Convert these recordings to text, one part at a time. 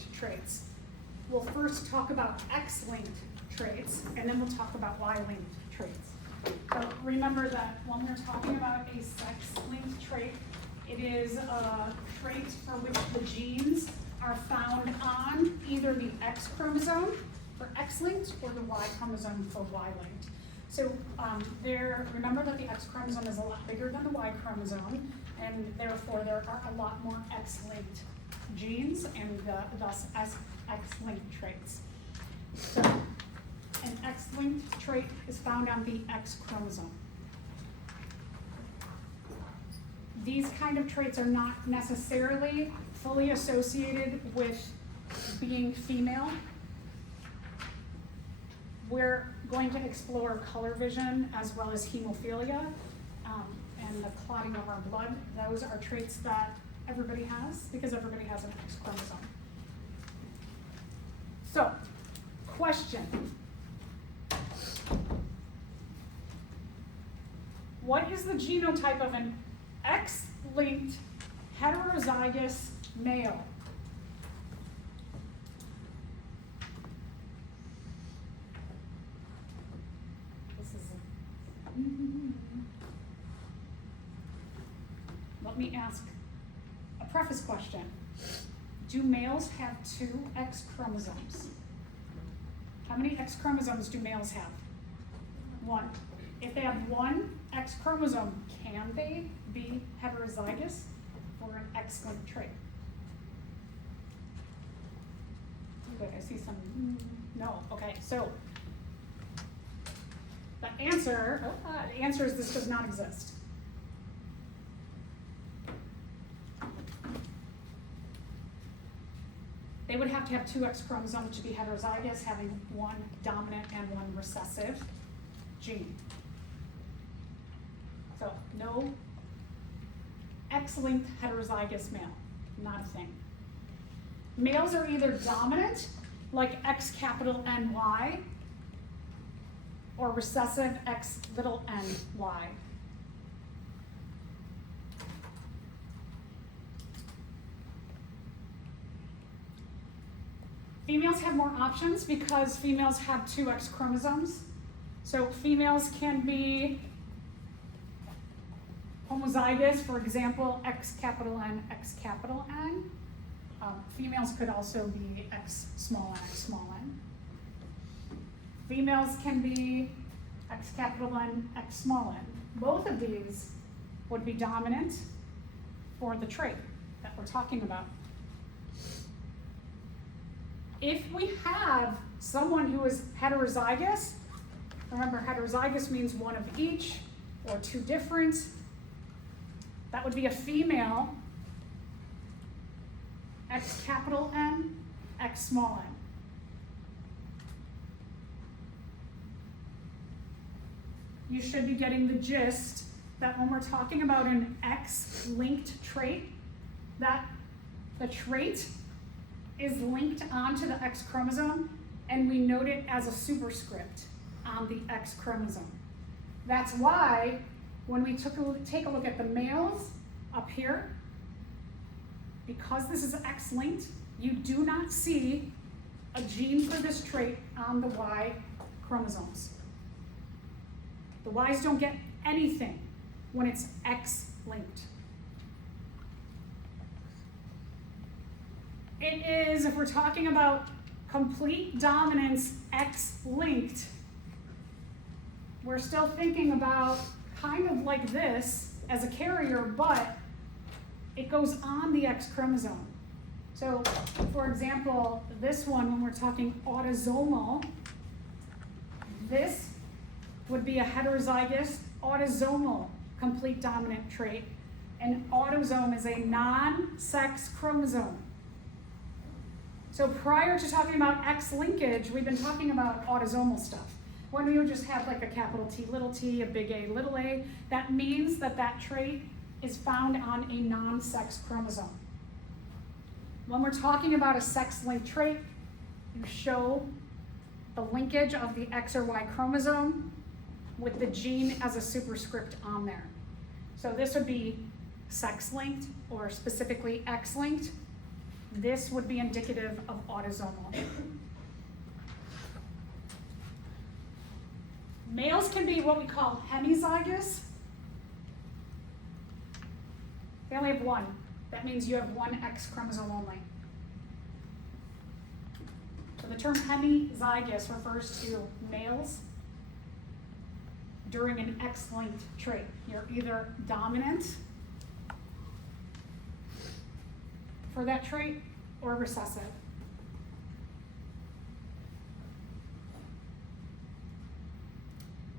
X-linked traits. We'll first talk about X-linked traits, and then we'll talk about Y-linked traits. So remember that when we're talking about a sex-linked trait, it is a trait for which the genes are found on either the X chromosome for X-linked or the Y chromosome for Y-linked. So remember that the X chromosome is a lot bigger than the Y chromosome, and therefore there are a lot more X-linked genes and thus X-linked traits. So an X-linked trait is found on the X chromosome. These kind of traits are not necessarily fully associated with being female. We're going to explore color vision as well as hemophilia and the clotting of our blood. Those are traits that everybody has because everybody has an X chromosome. So, question. What is the genotype of an X-linked heterozygous male? Let me ask a preface question. Do males have 2 X chromosomes? How many X chromosomes do males have? 1. If they have 1 X chromosome, can they be heterozygous for an X-linked trait? Good, I see some, no, okay, so the answer is this does not exist. They would have to have 2 X chromosomes to be heterozygous, having 1 dominant and 1 recessive gene. So no X-linked heterozygous male, not a thing. Males are either dominant, like X capital NY, or recessive X little ny. Females have more options because females have 2 X chromosomes. So females can be homozygous, for example, X capital N, X capital N. Females could also be X small n. Females can be X capital N, X small n. Both of these would be dominant for the trait that we're talking about. If we have someone who is heterozygous, remember heterozygous means 1 of each or 2 different, that would be a female, X capital N, X small n. You should be getting the gist that when we're talking about an X-linked trait, that the trait is linked onto the X chromosome, and we note it as a superscript on the X chromosome. That's why when we take a look at the males up here, because this is X-linked, you do not see a gene for this trait on the Y chromosomes. The Ys don't get anything when it's X-linked. It is, if we're talking about complete dominance X-linked, we're still thinking about kind of like this as a carrier, but it goes on the X chromosome. So, for example, this one, when we're talking autosomal, this would be a heterozygous autosomal complete dominant trait, and autosome is a non-sex chromosome. So prior to talking about X linkage, we've been talking about autosomal stuff. When we would just have like a capital T, a big A, little a, that means that that trait is found on a non-sex chromosome. When we're talking about a sex-linked trait, you show the linkage of the X or Y chromosome with the gene as a superscript on there. So this would be sex-linked or specifically X-linked. This would be indicative of autosomal. Males can be what we call hemizygous. They only have one. That means you have one X chromosome only. So the term hemizygous refers to males during an X-linked trait. You're either dominant for that trait or recessive.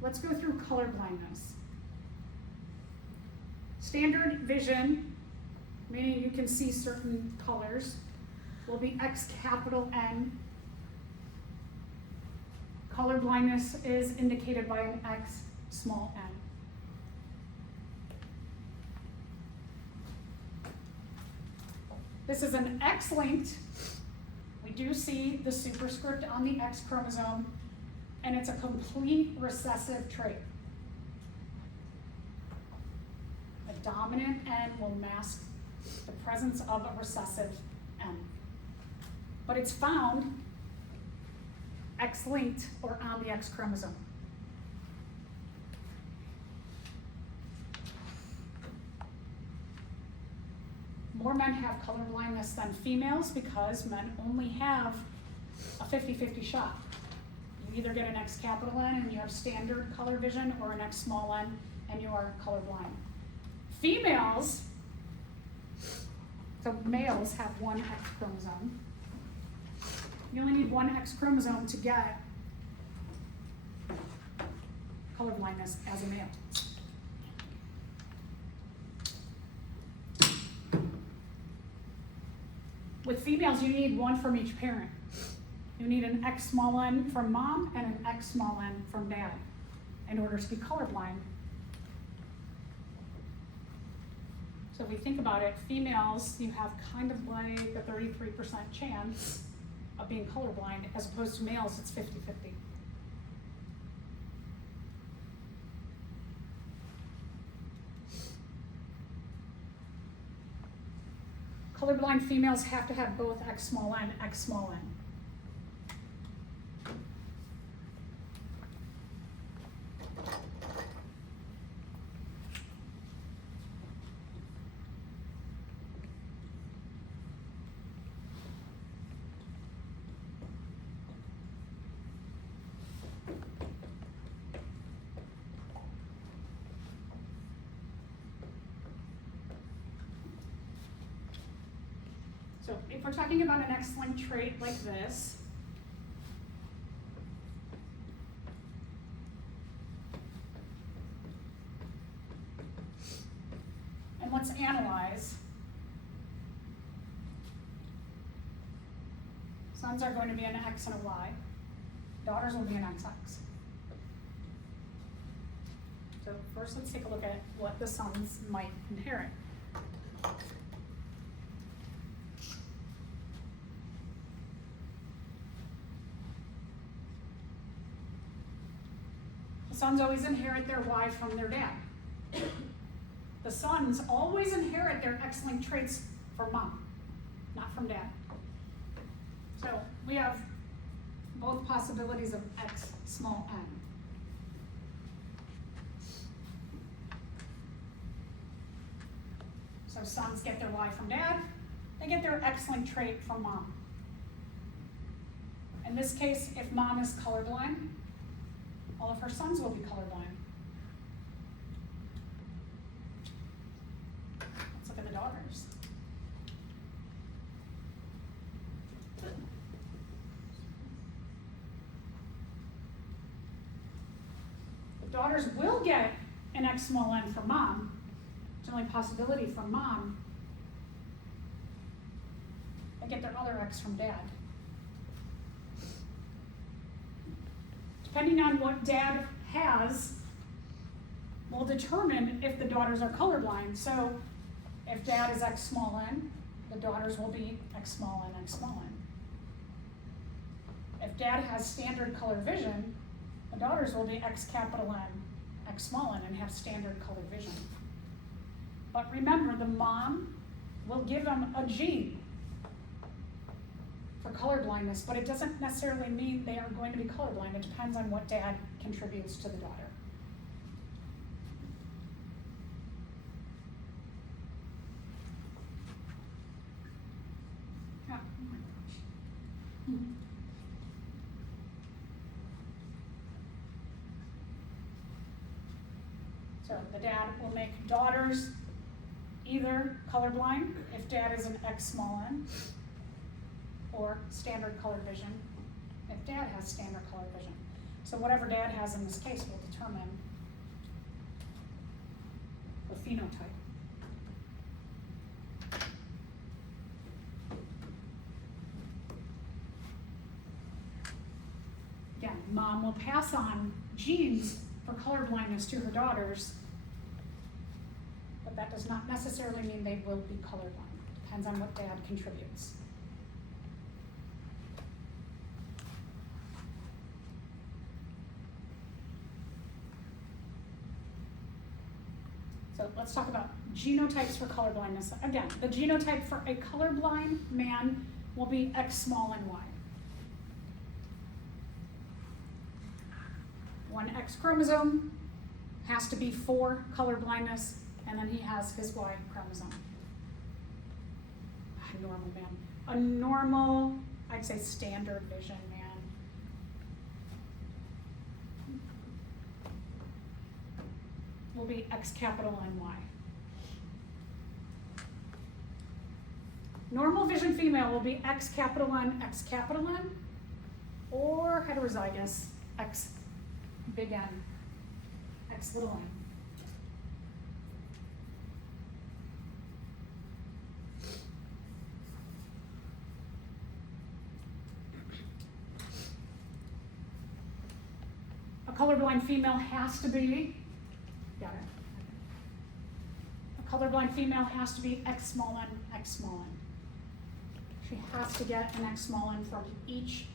Let's go through color blindness. Standard vision, meaning you can see certain colors, will be X capital N. Color blindness is indicated by an X small n. This is an X-linked. We do see the superscript on the X chromosome, and it's a complete recessive trait. A dominant N will mask the presence of a recessive N. But it's found X-linked or on the X chromosome. More men have color blindness than females because men only have a 50-50 shot. You either get an X capital N and you have standard color vision, or an X small n and you are colorblind. Females, so males have one X chromosome. You only need one X chromosome to get color blindness as a male. With females, you need one from each parent. You need an X small n from mom and an X small n from dad in order to be colorblind. So if we think about it, females, you have kind of like a 33% chance of being colorblind, as opposed to males, it's 50-50. Colorblind females have to have both X small n, X small n. So if we're talking about an X-linked trait like this, and let's analyze. Sons are going to be an X and a Y. Daughters will be an XX. So first let's take a look at what the sons might inherit. Sons always inherit their Y from their dad. The sons always inherit their X-linked traits from mom, not from dad. So we have both possibilities of X small n. So sons get their Y from dad, they get their X-linked trait from mom. In this case, if mom is colorblind, all of her sons will be colorblind. Let's look at the daughters. The daughters will get an X small n from mom. It's the only possibility from mom. They get their other X from dad. Depending on what dad has, will determine if the daughters are colorblind. So if dad is X small n, the daughters will be X small n, X small n. If dad has standard color vision, the daughters will be X capital N, X small n, and have standard color vision. But remember, the mom will give them a gene for color blindness, but it doesn't necessarily mean they are going to be colorblind. It depends on what dad contributes to the daughter. Oh my gosh. So the dad will make daughters either colorblind if dad is an X small n, or standard color vision if dad has standard color vision. So whatever dad has in this case will determine the phenotype. Again, mom will pass on genes for color blindness to her daughters, but that does not necessarily mean they will be colorblind. Depends on what dad contributes. So let's talk about genotypes for color blindness. Again, the genotype for a colorblind man will be X small n Y. One X chromosome has to be for color blindness, and then he has his Y chromosome. A normal man. A normal, I'd say standard vision man. Will be X capital NY. Normal vision female will be X capital N, or heterozygous X big N, X little n. A colorblind female has to be, got it. A colorblind female has to be X small n, X small n. She has to get an X small n from each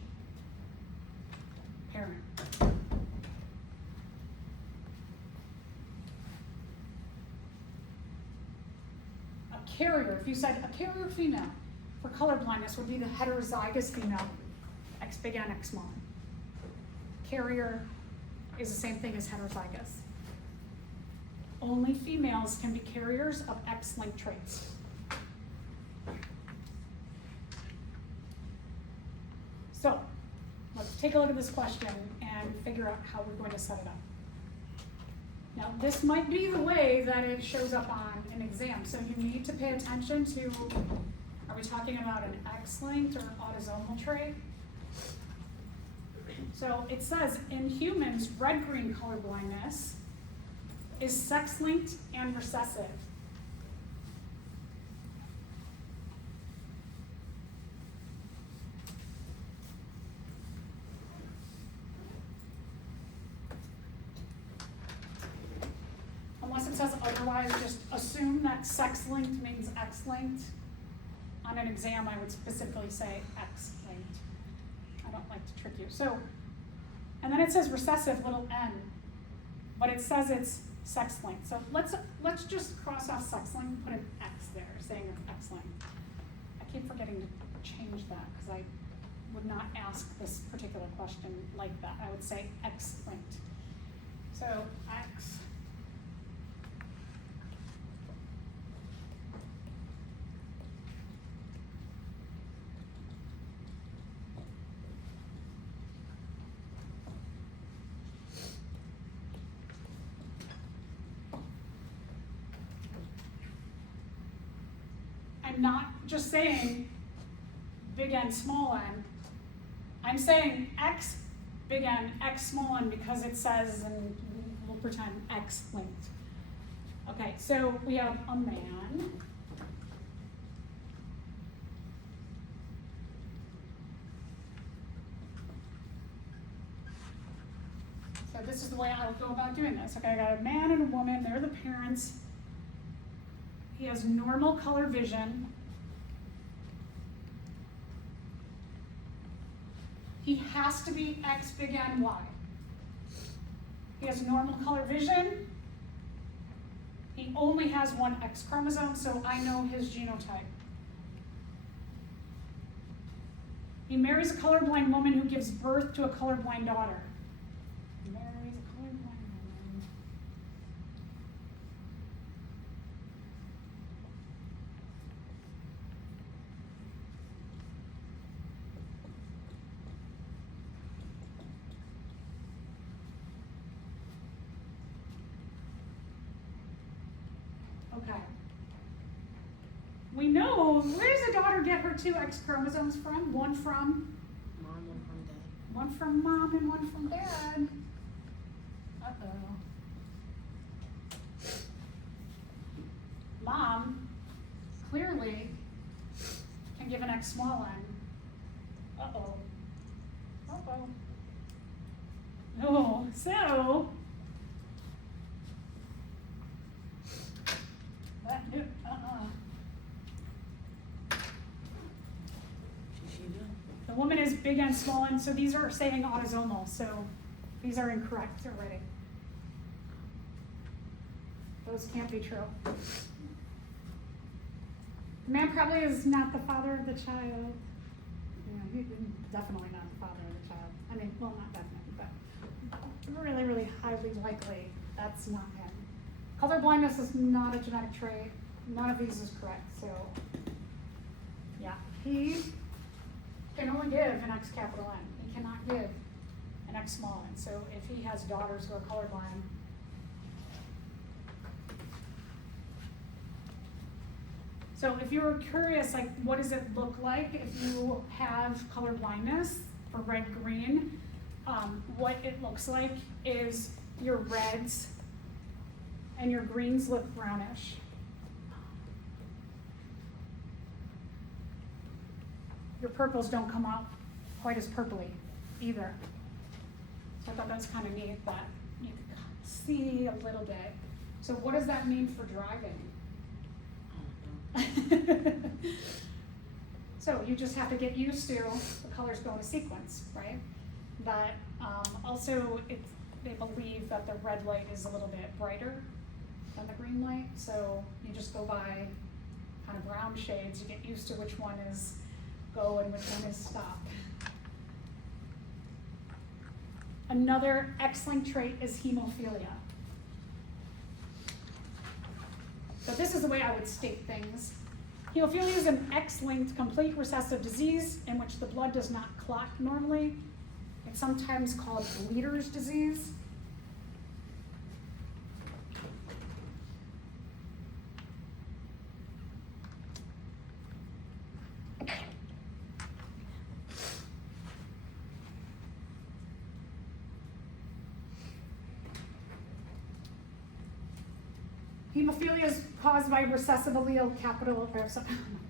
parent. A carrier, if you said a carrier female for color blindness would be the heterozygous female, X big N, X small n. Carrier is the same thing as heterozygous. Only females can be carriers of X-linked traits. So, let's take a look at this question and figure out how we're going to set it up. Now, this might be the way that it shows up on an exam, so you need to pay attention to, are we talking about an X-linked or an autosomal trait? So it says in humans, red-green color blindness is sex-linked and recessive. Unless it says otherwise, just assume that sex-linked means X-linked. On an exam, I would specifically say X-linked. I don't like to trick you. So, and then it says recessive, little n, but it says it's sex-linked. So let's just cross off sex-linked and put an X there, saying it's X-linked. I keep forgetting to change that because I would not ask this particular question like that. I would say X-linked. So X. I'm not just saying big N, small n. I'm saying X big N, X small n because it says, and we'll pretend X linked. Okay, so we have a man. So this is the way I would go about doing this. Okay, I got a man and a woman, they're the parents. He has normal color vision. He has to be X big N Y. He has normal color vision. He only has one X chromosome, so I know his genotype. He marries a colorblind woman who gives birth to a colorblind daughter. He marries a colorblind woman. Okay. We know, where does a daughter get her 2 X chromosomes from? One from Mom, one from dad. one from mom and one from dad. Uh-oh. Mom clearly can give an X small n. Uh-oh. Uh-oh. No, so that the woman is big N, small n, so these are saying autosomal, so these are incorrect already. Those can't be true. The man probably is not the father of the child. Yeah, he's definitely not the father of the child. I mean, well, not definitely, but really, really highly likely that's not him. Color blindness is not a genetic trait. None of these is correct, so yeah, he can only give an X capital N. He cannot give an X small n. So if he has daughters who are colorblind, so if you were curious, like, what does it look like if you have color blindness for red-green? What it looks like is your reds and your greens look brownish. Your purples don't come out quite as purpley either. So I thought that was kind of neat that you could see a little bit. So what does that mean for driving? So you just have to get used to the colors go in a sequence, right? But also they believe that the red light is a little bit brighter than the green light, so you just go by kind of brown shades. You get used to which one is go and which one is stop. Another X-linked trait is hemophilia. So this is the way I would state things. Hemophilia is an X-linked complete recessive disease in which the blood does not clot normally. It's sometimes called bleeder's disease. Hemophilia is caused by recessive allele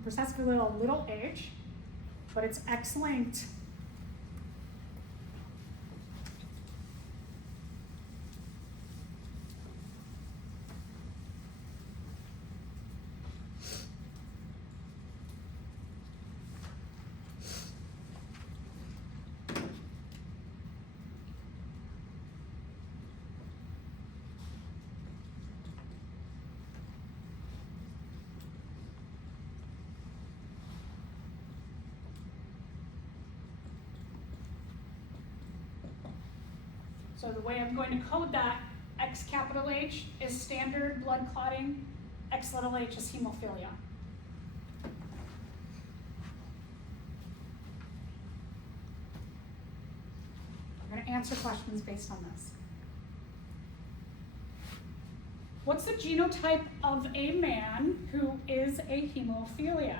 recessive allele little h, but it's X-linked. So the way I'm going to code that, X capital H is standard blood clotting, X little h is hemophilia. I'm going to answer questions based on this. What's the genotype of a man who is a hemophiliac?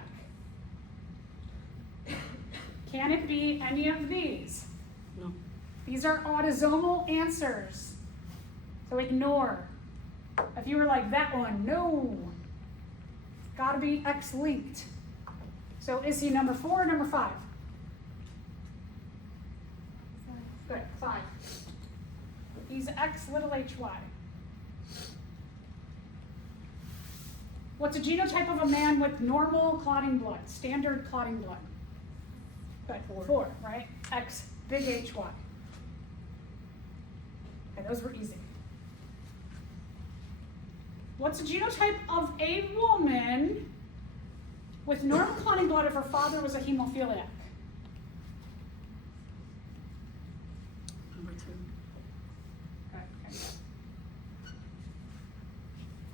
Can it be any of these? No. These are autosomal answers, so ignore. If you were like, that one, no. Gotta be X-linked. So is he number 4 or number 5? Good, 5. He's X little hy. What's a genotype of a man with normal clotting blood, standard clotting blood? Good, 4, right? X big hy. Okay, those were easy. What's the genotype of a woman with normal clotting blood if her father was a hemophiliac?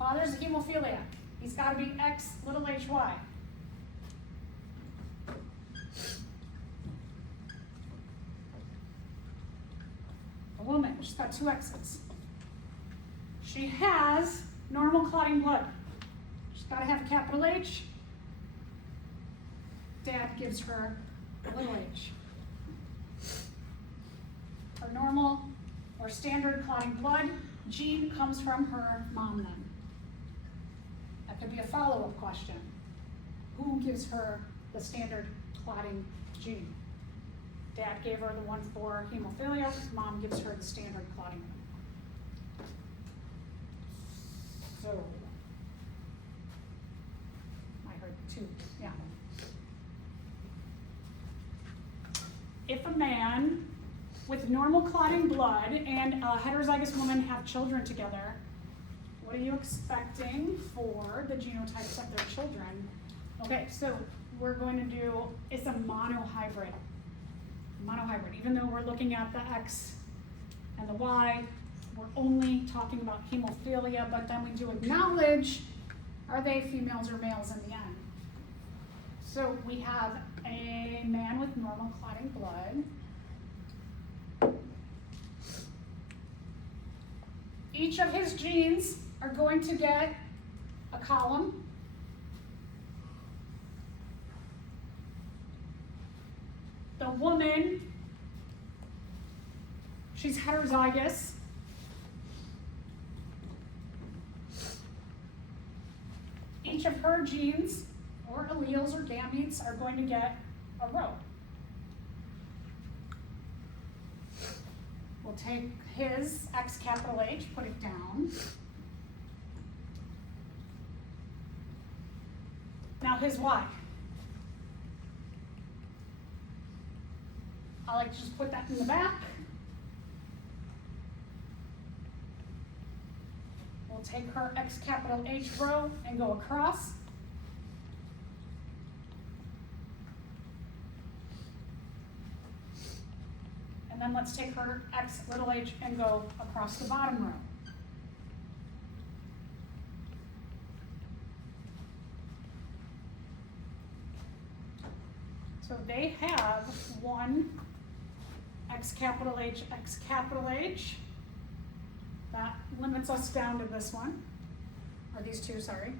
Father's a hemophiliac. He's got to be X little hy. A woman, she's got 2 X's. She has normal clotting blood. She's got to have a capital H. Dad gives her a little h. Her normal or standard clotting blood gene comes from her mom then. That could be a follow-up question. Who gives her the standard clotting gene? Dad gave her the one for hemophilia, mom gives her the standard clotting one. So, I heard 2, yeah. If a man with normal clotting blood and a heterozygous woman have children together, what are you expecting for the genotypes of their children? Okay, so we're going to do, it's a monohybrid. Monohybrid, even though we're looking at the X and the Y, we're only talking about hemophilia, but then we do acknowledge, are they females or males in the end? So we have a man with normal clotting blood. Each of his genes are going to get a column. The woman, she's heterozygous. Each of her genes or alleles or gametes are going to get a row. We'll take his X capital H, put it down. Now his Y. I like to just put that in the back. We'll take her X capital H row and go across. And then let's take her X little h and go across the bottom row. So they have one X capital H. That limits us down to this one, or these 2, sorry.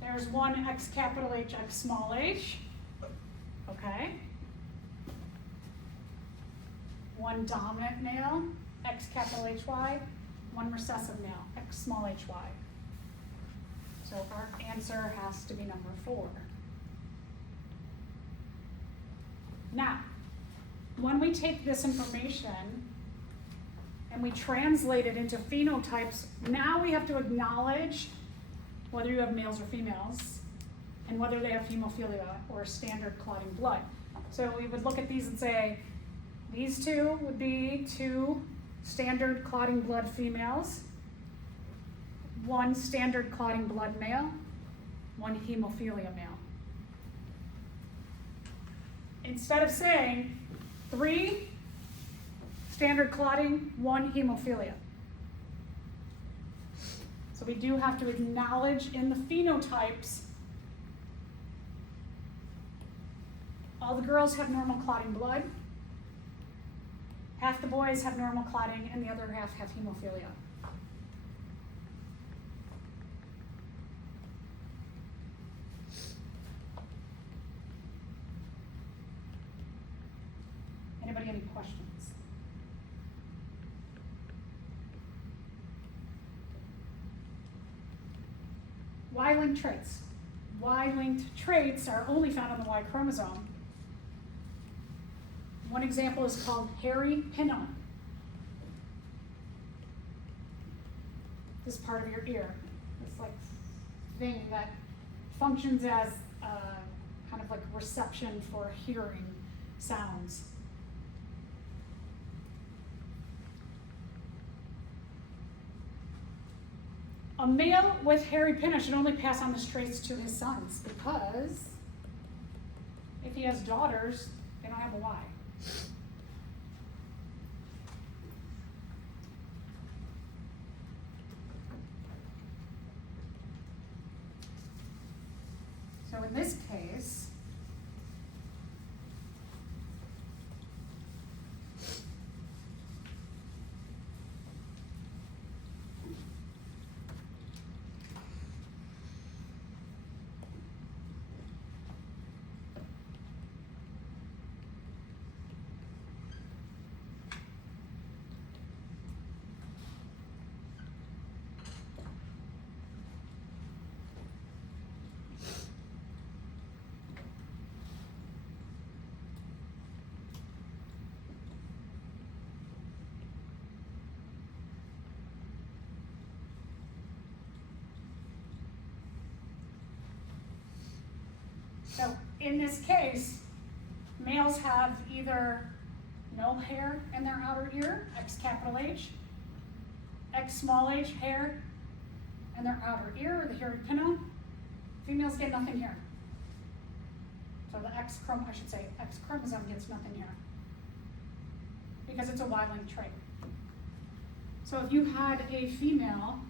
There's one X capital H, X small h. Okay. One dominant male, X capital HY, one recessive male, X small hy. So our answer has to be number 4. Now, when we take this information and we translate it into phenotypes, now we have to acknowledge whether you have males or females and whether they have hemophilia or standard clotting blood. So we would look at these and say, these 2 would be 2 standard clotting blood females, 1 standard clotting blood male, 1 hemophilia male. Instead of saying 3 standard clotting, 1 hemophilia. So we do have to acknowledge in the phenotypes, all the girls have normal clotting blood, half the boys have normal clotting, and the other half have hemophilia. Anybody any questions? Y-linked traits. Y-linked traits are only found on the Y chromosome. One example is called hairy pinna. This part of your ear, this like thing that functions as kind of like reception for hearing sounds. A male with hairy pinna should only pass on the traits to his sons, because if he has daughters, they don't have a Y. in this case, so in this case, males have either no hair in their outer ear, X capital H, X small h, hair in their outer ear, or the hairy pinna. Females get nothing here. So the X chromosome gets nothing here because it's a Y-linked trait. So if you had a female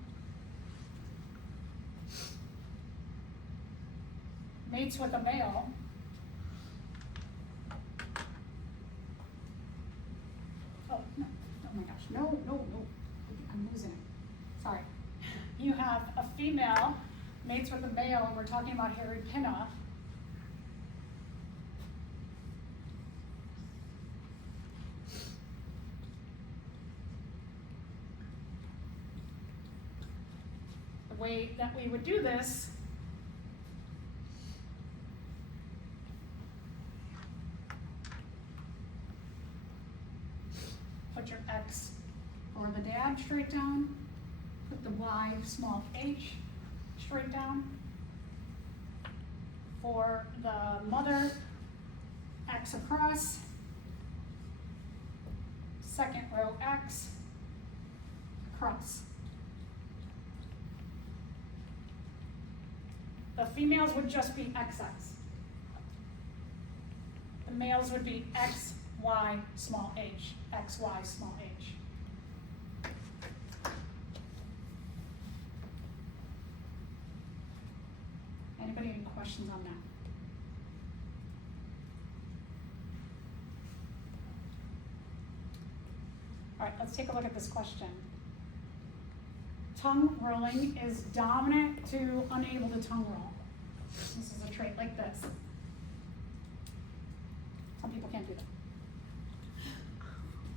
mates with a male, oh my gosh, no, I'm losing it, sorry. You have a female mates with a male, and we're talking about hairy pinna. The way that we would do this put your X for the dad straight down, put the Y small h straight down. For the mother, X across, second row X across. The females would just be XX. The males would be X, Y, small h, X, Y, small h. Anybody any questions on that? All right, let's take a look at this question. Tongue rolling is dominant to unable to tongue roll. This is a trait like this. Some people can't do that.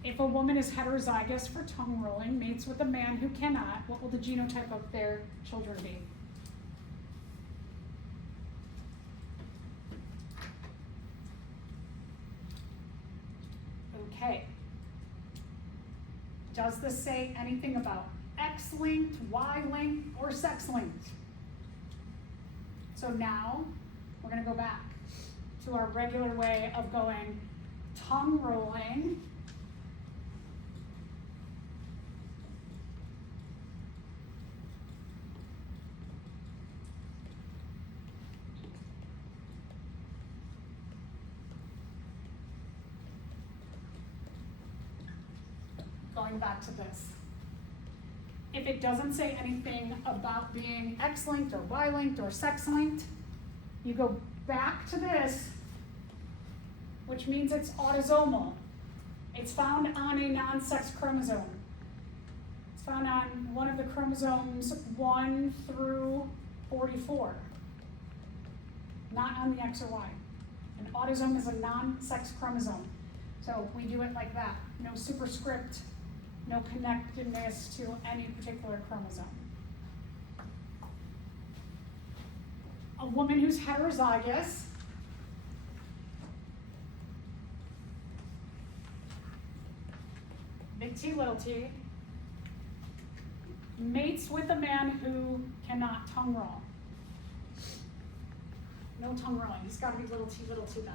If a woman is heterozygous for tongue rolling, mates with a man who cannot, what will the genotype of their children be? Okay. Does this say anything about X-linked, Y-linked, or sex-linked? So now, we're going to go back to our regular way of going tongue rolling, going back to this. If it doesn't say anything about being X-linked or Y-linked or sex-linked, you go back to this, which means it's autosomal. It's found on a non-sex chromosome. It's found on one of the chromosomes 1 through 44, not on the X or Y. An autosome is a non-sex chromosome. So we do it like that. No superscript, no connectedness to any particular chromosome. A woman who's heterozygous big T, little t, mates with a man who cannot tongue roll. No tongue rolling. He's got to be little t then.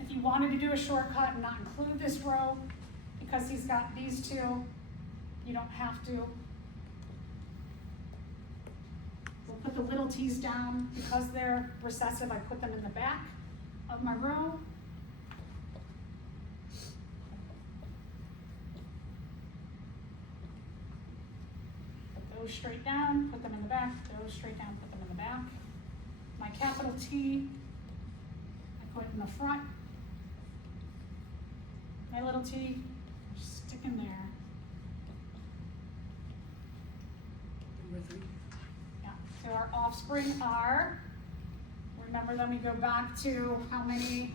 If you wanted to do a shortcut and not include this row, because he's got these two, you don't have to. We'll put the little t's down. Because they're recessive, I put them in the back. of my row. Put those straight down, put them in the back, those straight down, put them in the back. My capital T, I put in the front. My little t, stick in there. Number 3. Yeah, so our offspring are, remember then we go back to how many?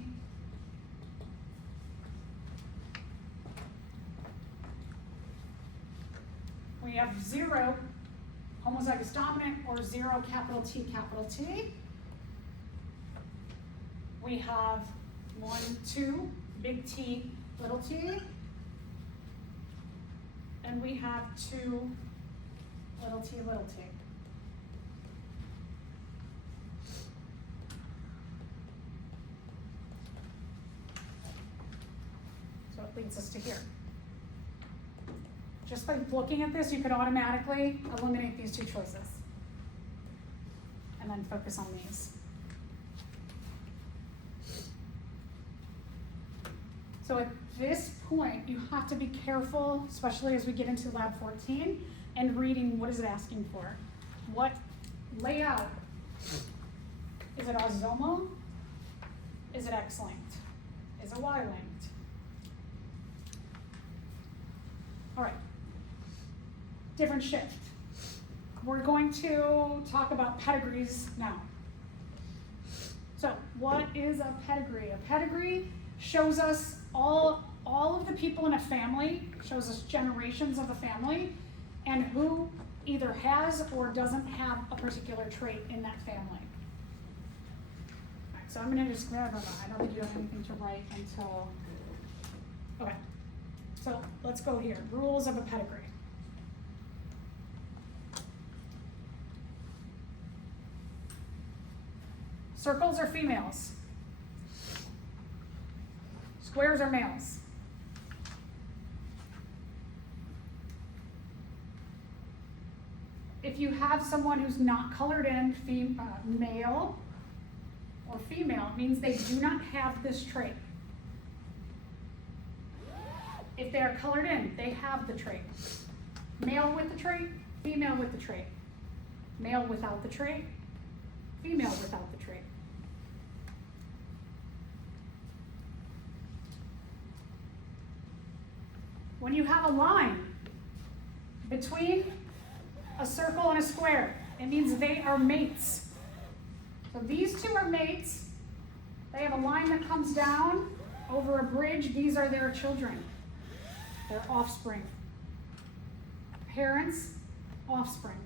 We have 0 homozygous dominant or 0 capital T, capital T. We have 1, 2, big T, little t, and we have 2 little t, little t. So it leads us to here. Just by looking at this, you could automatically eliminate these 2 choices and then focus on these. So at this point, you have to be careful, especially as we get into lab 14, and reading what is it asking for. What layout? Is it autosomal? Is it X-linked? Is it Y-linked? All right, different shift. We're going to talk about pedigrees now. So what is a pedigree? A pedigree shows us all of the people in a family, shows us generations of the family, and who either has or doesn't have a particular trait in that family. All right, so I'm gonna just grab it. I don't think you have anything to write until, okay. So let's go here, rules of a pedigree. Circles are females. Squares are males. If you have someone who's not colored in, male or female, it means they do not have this trait. If they are colored in, they have the trait. Male with the trait, female with the trait. Male without the trait, female without the trait. When you have a line between a circle and a square, it means they are mates. So these 2 are mates. They have a line that comes down over a bridge. These are their children, their offspring. Parents, offspring.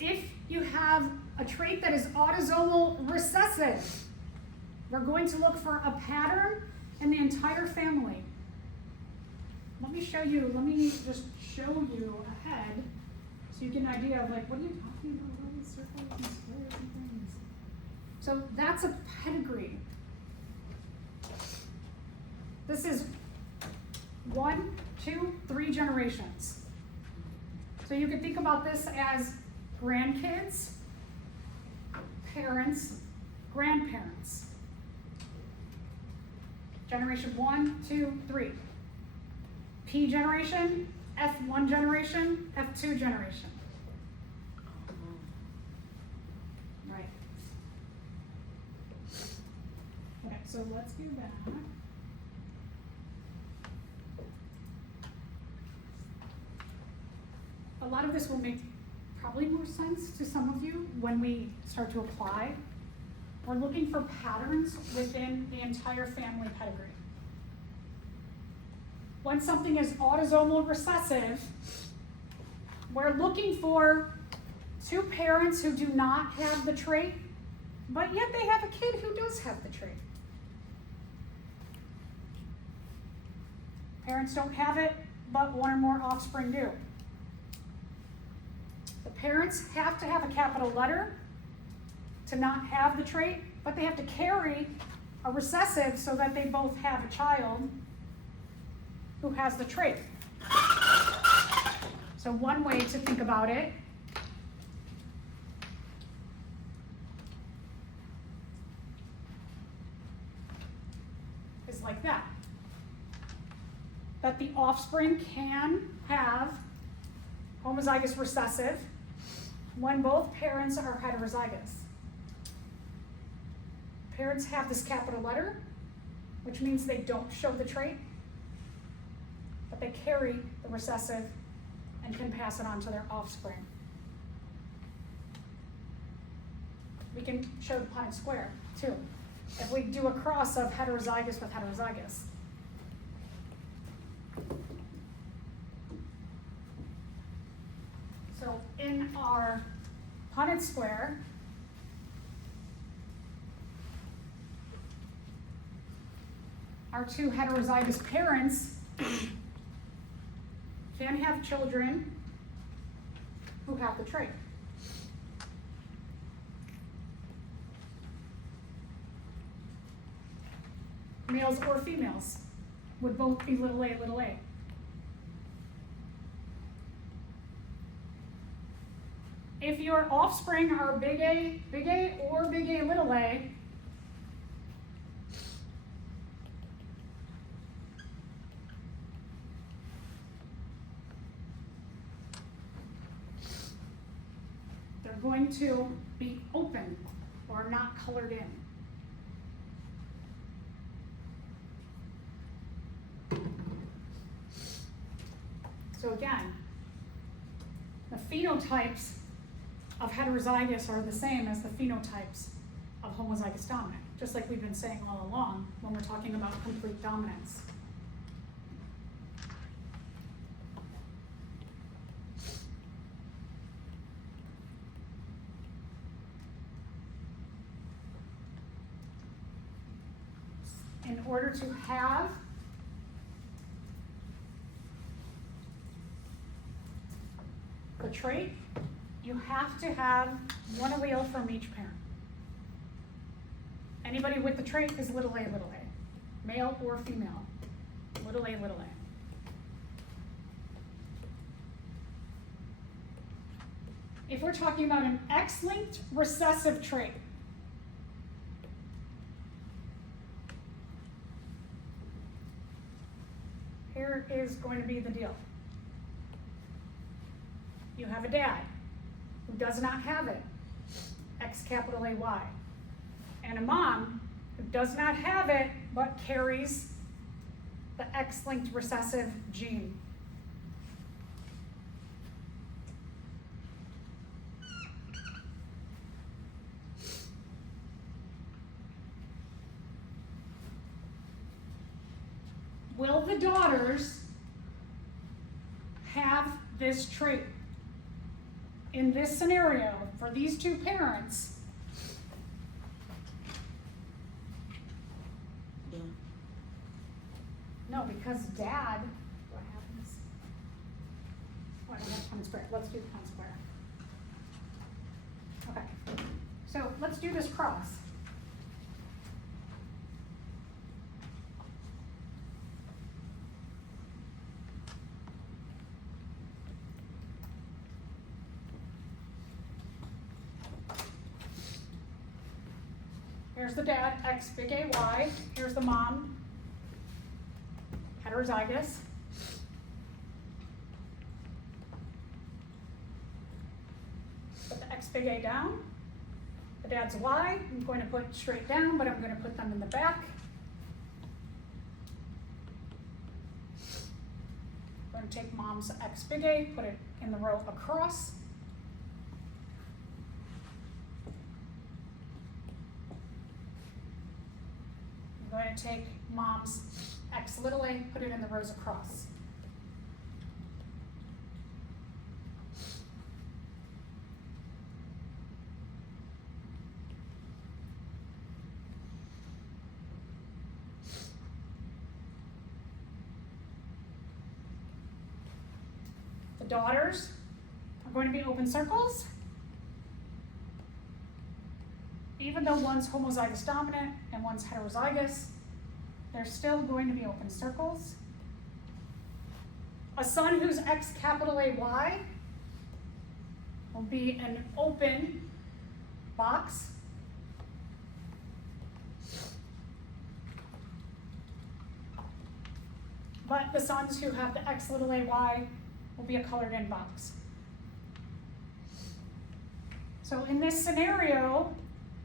If you have a trait that is autosomal recessive, we're going to look for a pattern in the entire family. Let me just show you ahead so you get an idea of like, what are you talking about, all these circles and squares and things. So that's a pedigree. This is 1, 2, 3 generations. So you can think about this as grandkids, parents, grandparents. Generation 1, 2, 3. P generation, F1 generation, F2 generation. Right. Okay, so let's go back. A lot of this will make probably more sense to some of you when we start to apply. We're looking for patterns within the entire family pedigree. When something is autosomal recessive, we're looking for 2 parents who do not have the trait, but yet they have a kid who does have the trait. Parents don't have it, but 1 or more offspring do. The parents have to have a capital letter to not have the trait, but they have to carry a recessive so that they both have a child who has the trait. So one way to think about it is like that. That the offspring can have homozygous recessive when both parents are heterozygous. Parents have this capital letter, which means they don't show the trait, but they carry the recessive and can pass it on to their offspring. We can show the Punnett square too. If we do a cross of heterozygous with heterozygous. So in our Punnett square, our two heterozygous parents can have children who have the trait. Males or females would both be little a, little a. If your offspring are big A or big A, little a, they're going to be open or not colored in. So again, the phenotypes of heterozygous are the same as the phenotypes of homozygous dominant, just like we've been saying all along when we're talking about complete dominance. In order to have the trait, you have to have one allele from each parent. Anybody with the trait is little a, male or female, little a, little a. If we're talking about an X-linked recessive trait, here is going to be the deal. You have a dad who does not have it, X capital A-Y, and a mom who does not have it but carries the X-linked recessive gene. Will the daughters have this trait? In this scenario, for these two parents, Yeah. no, because dad, what happens? Oh, I don't have Punnett square. Let's do the Punnett square. Okay, so let's do this cross. Here's the dad, X big A Y. Here's the mom, heterozygous. Put the X big A down. The dad's Y, I'm going to put straight down, but I'm going to put them in the back. I'm going to take mom's X big A, put it in the row across. I'm going to take mom's X little a, put it in the rows across. The daughters are going to be open circles. Even though one's homozygous dominant and one's heterozygous, they're still going to be open circles. A son who's X capital A Y will be an open box. But the sons who have the X little a y will be a colored in box. So in this scenario,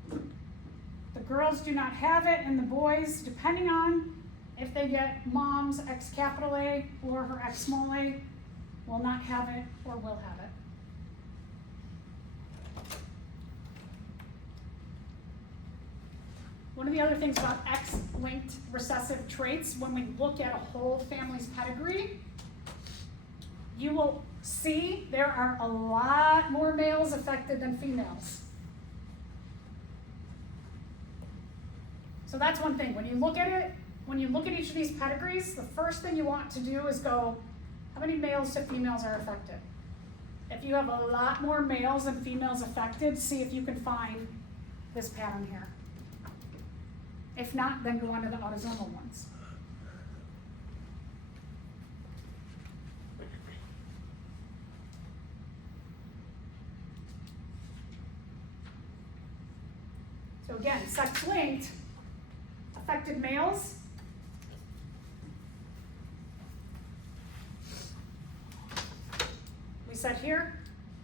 the girls do not have it, and the boys, depending on if they get mom's X capital A or her X small a, will not have it or will have it. One of the other things about X-linked recessive traits, when we look at a whole family's pedigree, you will see there are a lot more males affected than females. So that's one thing. When you look at it, when you look at each of these pedigrees, the first thing you want to do is go, how many males to females are affected? If you have a lot more males than females affected, see if you can find this pattern here. If not, then go on to the autosomal ones. So again, sex-linked, affected males. We said here,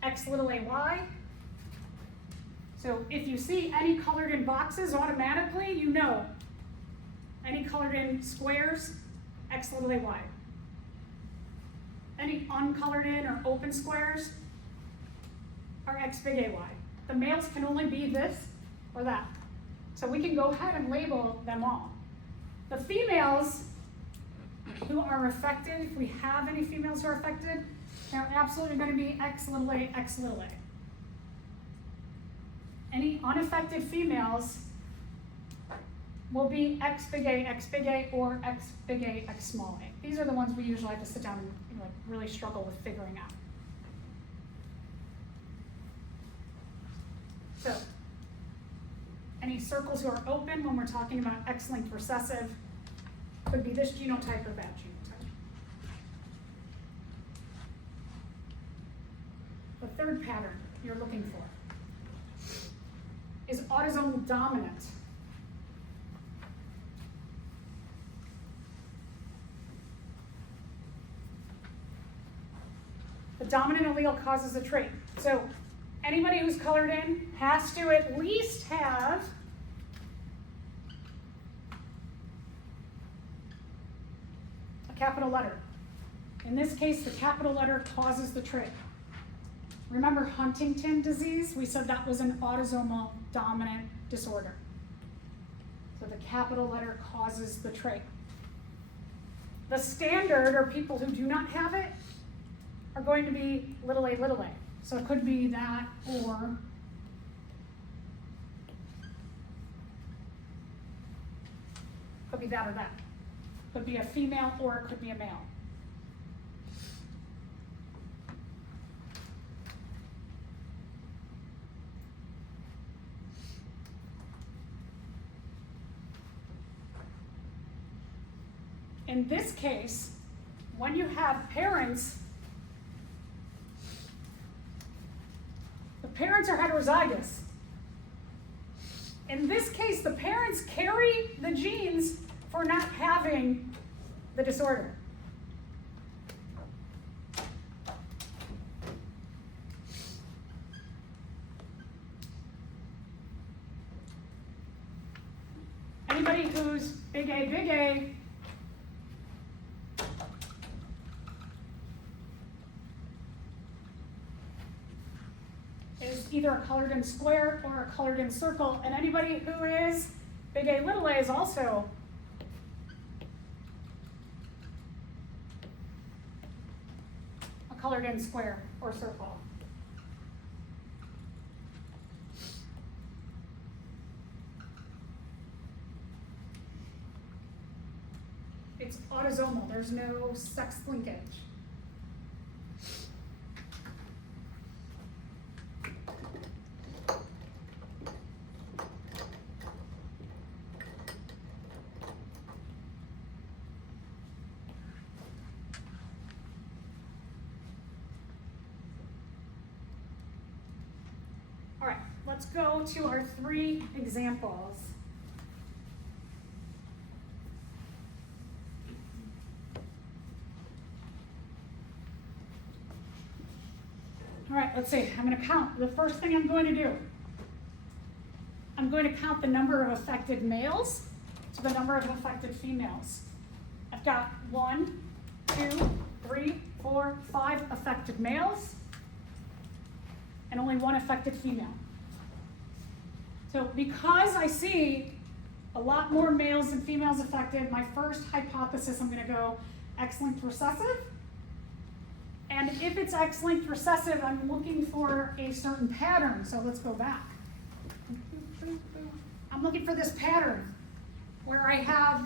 X little a y. So if you see any colored in boxes, automatically you know any colored in squares, X little a y. Any uncolored in or open squares are X big A y. The males can only be this or that. So we can go ahead and label them all. The females who are affected, if we have any females who are affected, they're absolutely going to be X little a, X little a. Any unaffected females will be X big A, or X big A, X small a. These are the ones we usually have to sit down and really struggle with figuring out. So, any circles who are open when we're talking about X-linked recessive could be this genotype or that genotype. The third pattern you're looking for is autosomal dominant. The dominant allele causes a trait. So anybody who's colored in has to at least have a capital letter. In this case, the capital letter causes the trait. Remember Huntington disease? We said that was an autosomal dominant disorder. So the capital letter causes the trait. The standard, or people who do not have it, are going to be little a, little a. So it could be that, or could be that or that. Could be a female or it could be a male. In this case, when you have parents, the parents are heterozygous. In this case, the parents carry the genes for not having the disorder. Anybody who's big A, is either a colored in square or a colored in circle, and anybody who is big A, little a is also a colored in square or circle. It's autosomal, there's no sex linkage. All right, let's go to our 3 examples. All right, let's see, I'm gonna count. The first thing I'm going to do, I'm going to count the number of affected males to the number of affected females. I've got 1, 2, 3, 4, 5 affected males, and only 1 affected female. So because I see a lot more males than females affected, my first hypothesis, I'm gonna go X-linked recessive. And if it's X-linked recessive, I'm looking for a certain pattern. So let's go back. I'm looking for this pattern where I have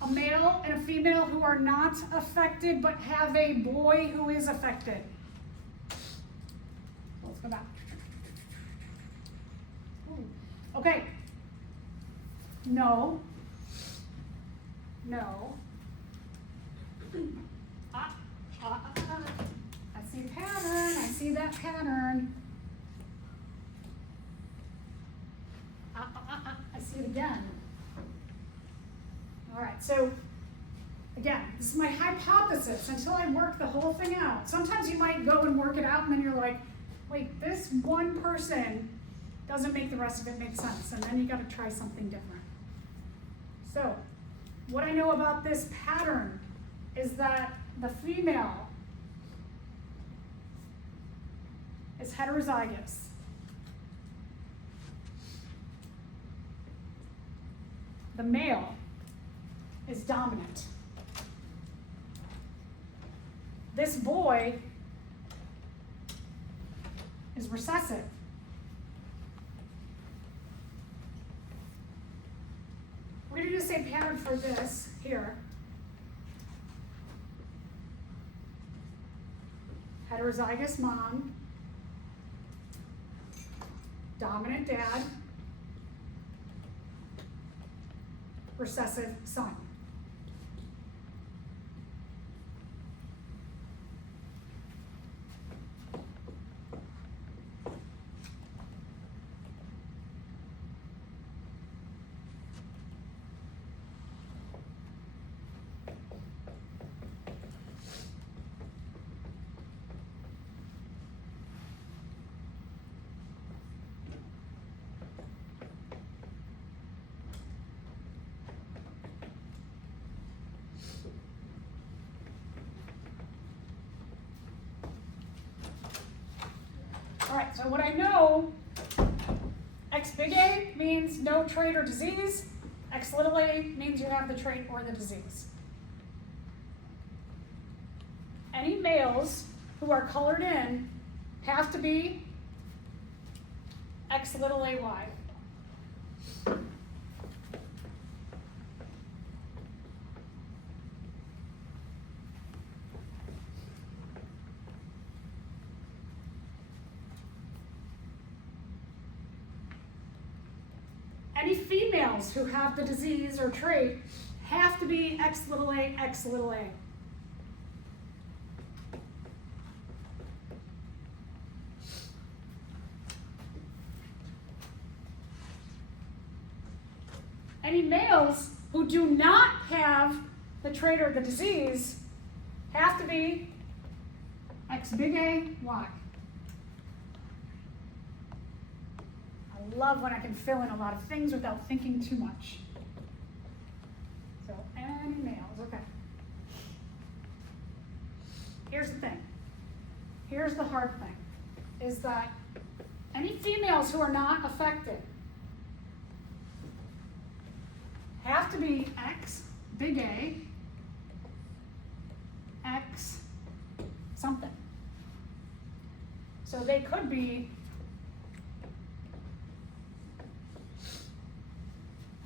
a male and a female who are not affected but have a boy who is affected. So let's go back. Ooh. Okay. No. No. I see a pattern. I see that pattern. I see it again. All right, so again, this is my hypothesis until I work the whole thing out. Sometimes you might go and work it out and then you're like, wait, this one person doesn't make the rest of it make sense, and then you gotta try something different. So, what I know about this pattern is that the female is heterozygous. The male is dominant. This boy is recessive. We're going to do the same pattern for this here. Heterozygous mom, dominant dad, recessive son. All right, so what I know, X big A means no trait or disease. X little a means you have the trait or the disease. Any males who are colored in have to be X little a y. Any females who have the disease or trait have to be X little a, X little a. Any males who do not have the trait or the disease have to be X big A, Y. I love when I can fill in a lot of things without thinking too much. So, any males, okay. Here's the thing. Here's the hard thing, is that any females who are not affected have to be X, big A, X, something. So they could be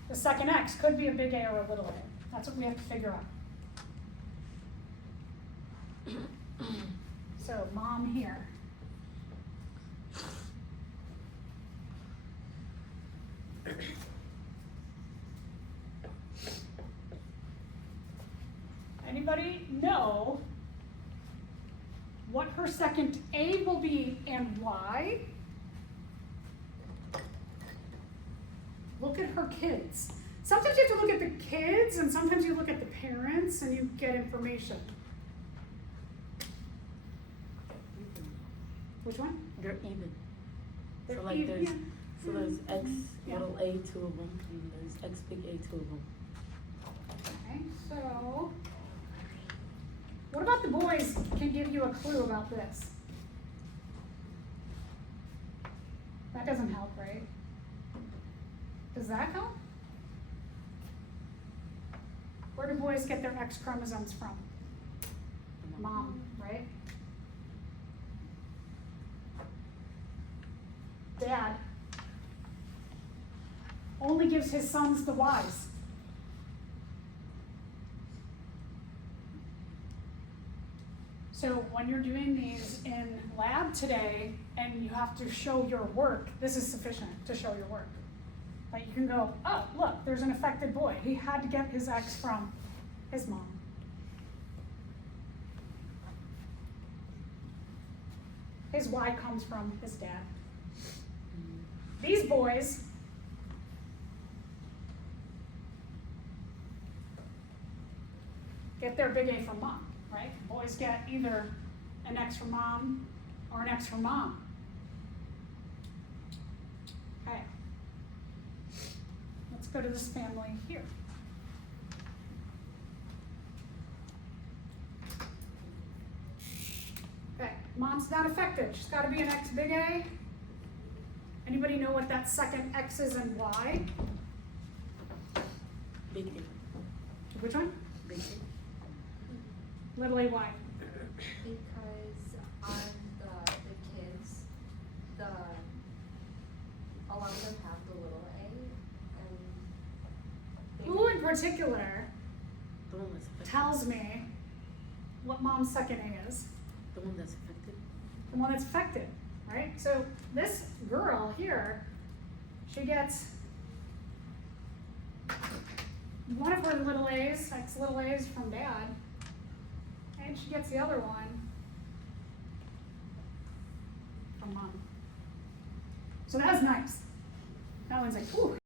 the second X could be a big A or a little a. That's what we have to figure out. So mom here. Anybody know what her second A will be and why? look at her kids. Sometimes you have to look at the kids, and sometimes you look at the parents, and you get information. Which one? They're even. They're So like even, there's, yeah. so there's X Yeah. little a, two of them, and there's X big A, two of them. Okay, so what about the boys can give you a clue about this? That doesn't help, right? Does that help? Where do boys get their X chromosomes from? Mom, right? Dad only gives his sons the Ys. So when you're doing these in lab today and you have to show your work, this is sufficient to show your work. Like you can go, oh, look, there's an affected boy. He had to get his X from his mom. His Y comes from his dad. These boys get their big A from mom, right? Boys get either an X from mom or an X from mom. Okay. Let's go to this family here. Okay, mom's not affected. She's got to be an X big A. Anybody know what that second X is and why? Big A. Which one? Big A. Little A Y. Because on the kids, a lot of them have the little a, and they Who in particular The one that's affected. tells me what mom's second A is? The one that's affected. The one that's affected, right? So this girl here, she gets one of her little A's, X little A's from dad, and she gets the other one from mom. So that's nice. That one's like, ooh.